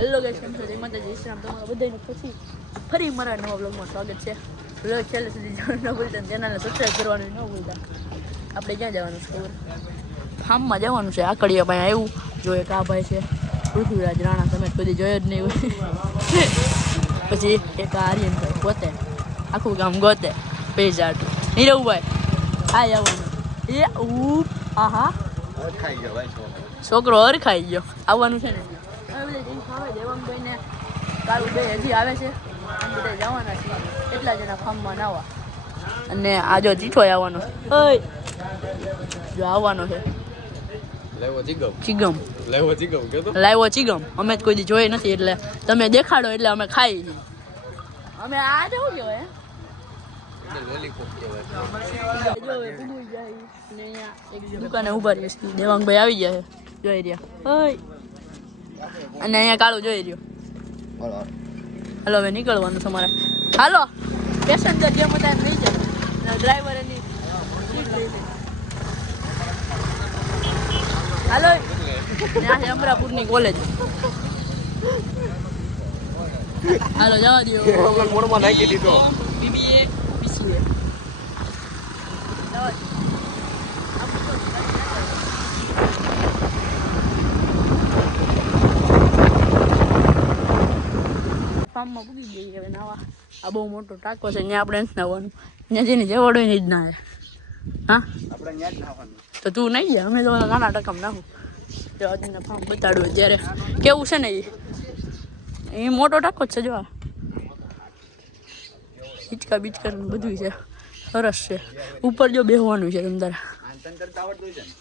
Hello guys કેમ છો? જય માતાજી રામ. તમારા બધાને પછી ફરી મારા નવા બ્લોગમાં સ્વાગત છે. બ્લોગ છેલ્લે સુધી જોવાનું ન ભૂલતા ચેનલને સબસ્ક્રાઈબ કરવાનું ન ભૂલતા. આપણે ક્યાં જવાનું છે ખબર? ફાર્મમાં જવાનું છે. આકડીયા પાસે આવ્યું જોઈએ કા ભાઈ છે. પૃથ્વીરાજ રાણા. તમે કદી જોયો જ નહીં હોય. પછી એક આર્યન ભાઈ પોતે આખું ગામ ગોતે. પેજ આટું નીરવભાઈ આ જવાનું એ ઉપ આહા. ભાઈ છોકરો હરખાઈ ગયો. આવવાનું છે ને. હવે બધા જઈને ખાવા દેવાંગભાઈ ને કાળું બે હજી આવે છે. બધા જવાના છે એટલા જણા ફાર્મમાં નાવા અને આ જો જીઠો આવવાનો. જો આવવાનો છે. ચીગમ. લાવ્યો ચીગમ અમે કોઈ દી જોઈ નથી એટલે તમે દેખાડો એટલે અમે ખાઈ અમે આ જવું કહેવાય. દુકાને ઊભા છીએ દેવાંગભાઈ આવી ગયા છે. જોઈ રહ્યા. અને અહીંયા કાળું જોઈ રહ્યો. હાલો હવે નીકળવાનું તમારે હાલો. પેસેન્જર જેમ મજા નહીં જાય. ડ્રાઈવર એની હાલો. ત્યાં છે અમરાપુરની કોલેજ હાલો જવા દો નાખી દીધો બીબીએ બીસીએ જવા દો ફાર્મમાં પૂગી ગઈ હવે નાવા આ બહુ મોટો ટાંકો છે ત્યાં આપણે નથી નાવાનું ત્યાં જેને જેવડ હોય ને જ ના હા? આપણે ત્યાં જ નાવાનું તો તું નહીં જાય અમે તો નાના ટકામ નાખું જો આજને ફાર્મ બતાડું અત્યારે. કેવું છે ને એ? એ મોટો ટાંકો જ છે જો આ. હિચકા બીચકા બધું છે. સરસ છે. ઉપર જો બેહવાનું છે તમ તારે આંતન કરતા આવડતું છે ને.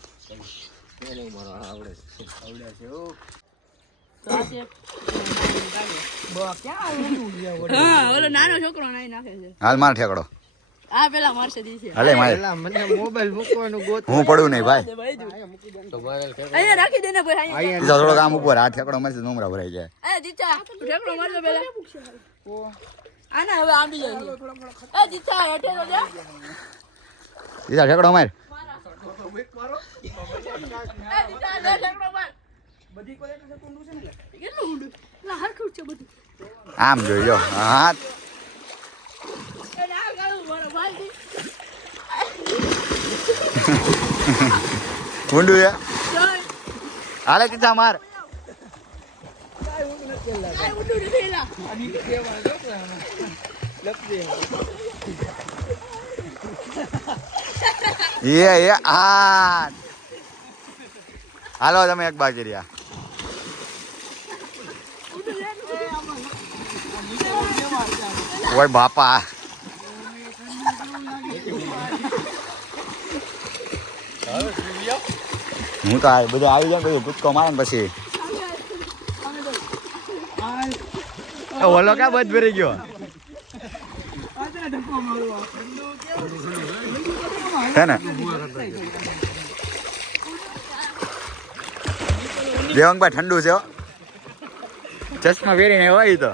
આવડે છે. આવડે છે હાલ માર ઠેકડો. આ પેલા છે. હાલે મારે. મને મોબાઈલ મૂકવાનું ગોત હું પડું નહીં ભાઈ. તો મોબાઈલ અહીંયા રાખી દે ને ભાઈ અહીંયા બીજા થોડો કામ ઉપર આ ઠેકડો મારશે તો નમરા ભરાઈ જાય. ઠેકડો માર. આમ જોઈ હાથ. ઊંડું છે? હાલે તીધા માર? હાલો તમે એક બાકી રહ્યા ઓય બાપા હું તો આ બધું આવી જાય બધું કૂદકો મારે ને પછી. ઓલો કા બધ ભરી ગયો? હે ને? દેવંગભાઈ ઠંડુ છે હો. ચશ્મા પહેરીને હોય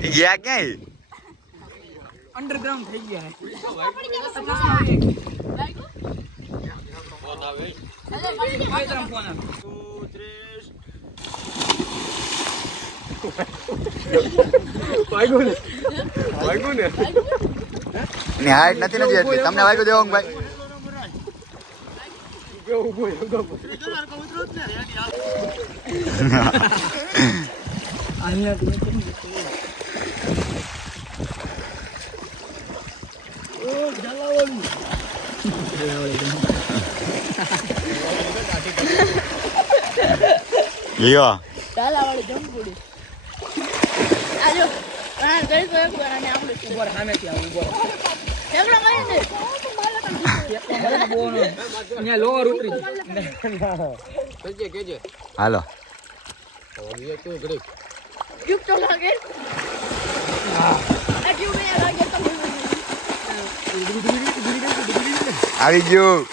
ગયા ક્યાંય? અંડરગ્રાઉન્ડ થઈ ગયા વાગ્યું ને હાઈટ નથી નથી એટલી. તમને વાગ્યું દેવંગભાઈ લ્યો. જમપુડી આજો આ ગઈ તો એક વાર અને આપણું આવું. મારી દે હાલો. તું તો લાગે. આવી ગયું.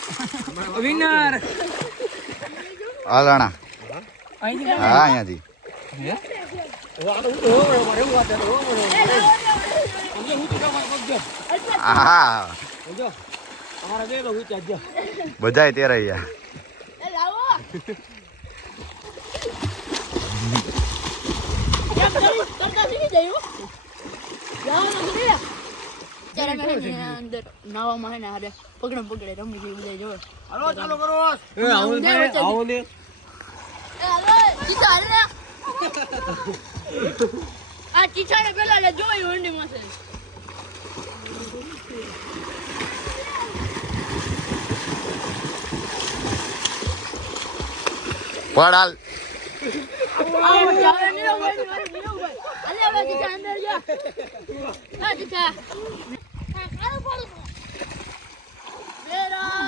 વિનર હાલણા હા અહીંયાથી. હા. તમારા બે ઊંચા જો. બધાય મેં ને અંદર નાવામાં હે ને હારે પકડે પકડે રમી જઈ બધા જોવે હાલો ચાલો કરો એ આવું ને, આવું ને. હાલો ચીચા ને. આ પેલા લે જોઈ હોંડીમાં છે પડ આવો જાવે નીરવભાઈ ની વારી નીરવભાઈ હાલે હવે ચીચા અંદર જા. હા ચીચા હા કાળું પાડું મેરા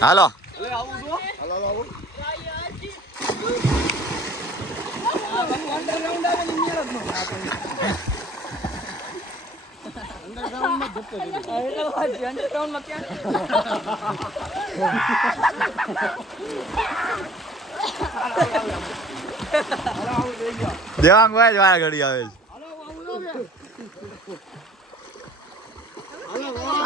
હાલો. દેવાંગ ભાઈ જ વાર ઘડી આવે છે અમીરીએ જોઈ છે. કેમ કે તમે અમીરિયા આ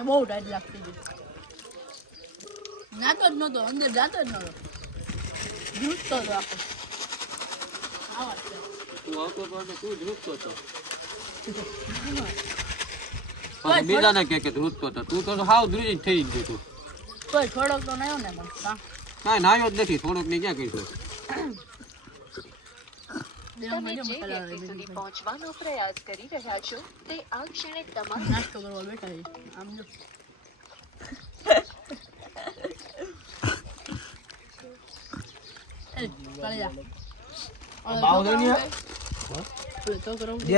બહુ ટાઈટ લાગતી હતી નાતો જ નતો અંદર જાતો જ નતો જૂસતો હતો આખો આવા તું આવતો તો તું રૂકતો હતો બીજાને કે ધ્રુજતો હતો તું તો હાવ ધ્રુજી થઈ ગયું તું. કોઈ થોડોક તો નયો ને પણ હા. કાંઈ નાયો જ નથી થોડોક ને ક્યાં કહીશું? દેવામાં જો જે વ્યક્તિ સુધી પહોંચવાનો પ્રયાસ કરી રહ્યા છો તે આ ક્ષણે તમામ કરવા બેઠા છે. આમ જો.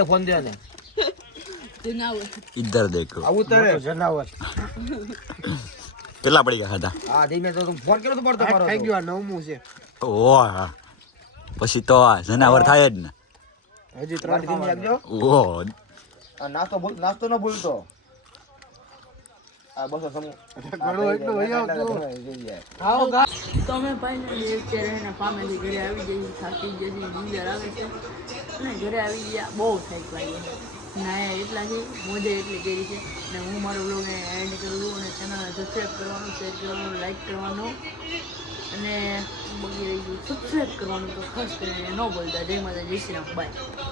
ફોન દે ને ઇધર દેખો. જનાવર. કેટલા પડી ગયા હતા હા ધીમે તો તું ફોન કર્યો તો પડતો મારો થઈ ગયો નવમું છે. ઓ હા. પછી તો આ જનાવર થાય જ ને. હજી ત્રણ ધીમે રાખજો ઓહ. નાસ્તો ભૂલ નાસ્તો ન ભૂલતો આ બસો સમ ઘણો એટલો વહી આવતું તો અમે ફાઇનલી અત્યારે એના ફામેથી ઘરે આવી જઈએ થાકી જઈએ નીંદર આવે છે. અને ઘરે આવી ગયા બહુ થાક લાગ્યો નાયા એટલાથી મોજે એટલી કરી છે. અને હું મારો બ્લોગ એન્ડ કરું છું અને ચેનલને સબસ્ક્રાઈબ કરવાનું શેર કરવાનું લાઈક કરવાનું. અને બગી રહી ગયું સબસ્ક્રાઈબ કરવાનું, તો ખાસ કરીને ન બોલતા જય માતા જય શ્રી રામ. બાય